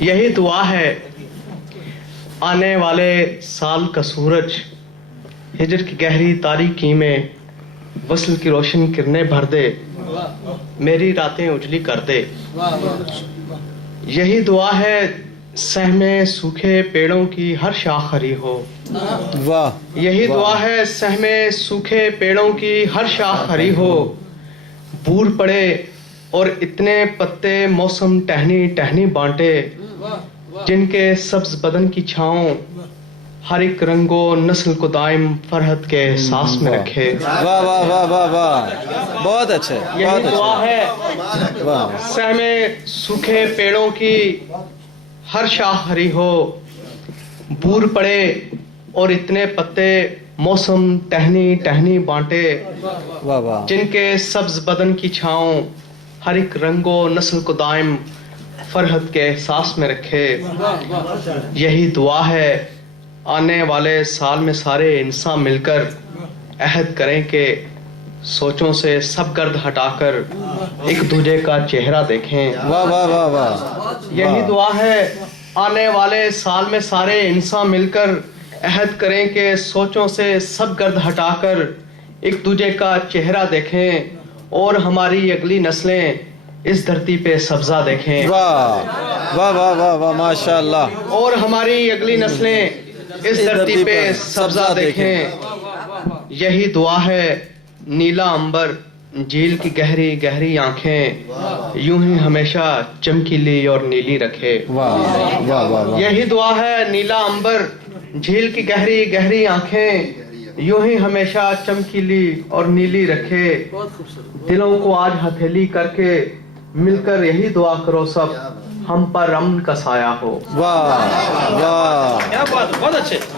یہی دعا ہے آنے والے سال کا سورج ہجر کی گہری تاریکی میں وصل کی روشن کرنے بھر دے، میری راتیں اجلی کر دے۔ یہی دعا ہے سہمے سوکھے پیڑوں کی ہر شاخ ہری ہو۔ یہی دعا ہے سہمے سوکھے پیڑوں کی ہر شاخ ہری ہو، بور پڑے اور اتنے پتے موسم ٹہنی ٹہنی بانٹے، جن کے سبز بدن کی چھاؤں ہر ایک رنگ و نسل کو دائم فرحت کے احساس میں رکھے۔ واہ واہ واہ واہ واہ، بہت اچھے، یہی بہت دعا اچھے۔ ہے سہمے سوکھے پیڑوں کی ہر شاخ ہری ہو، بور پڑے اور اتنے پتے موسم ٹہنی ٹہنی بانٹے، واہ واہ، جن کے سبز بدن کی چھاؤں ہر ایک رنگ و نسل کو دائم فرحت کے احساس میں رکھے۔ یہی دعا ہے آنے والے سال میں سارے انسان مل کر عہد کریں کہ سوچوں سے سب گرد ہٹا کر ایک دوسرے کا چہرہ دیکھیں۔ واہ واہ واہ واہ، یہی دعا ہے آنے والے سال میں سارے انسان مل کر عہد کریں کہ سوچوں سے سب گرد ہٹا کر ایک دوسرے کا چہرہ دیکھیں اور ہماری اگلی نسلیں اس دھرتی پہ سبزہ دیکھیں۔ واہ واہ واہ واہ واہ، ماشاء اللہ۔ اور ہماری اگلی نسلیں اس دھرتی پہ سبزہ دیکھیں۔ یہی دعا ہے نیلا امبر جھیل کی گہری گہری آنکھیں یوں ہی ہمیشہ چمکیلی اور نیلی رکھے۔ واہ واہ واہ واہ، یہی دعا ہے نیلا امبر جھیل کی گہری گہری آنکھیں یوں ہی ہمیشہ چمکیلی اور نیلی رکھے۔ دلوں کو آج ہتھیلی کر کے مل کر یہی دعا کرو سب، ہم پر امن کا سایہ ہو۔ واہ واہ، کیا بات، بہت اچھے۔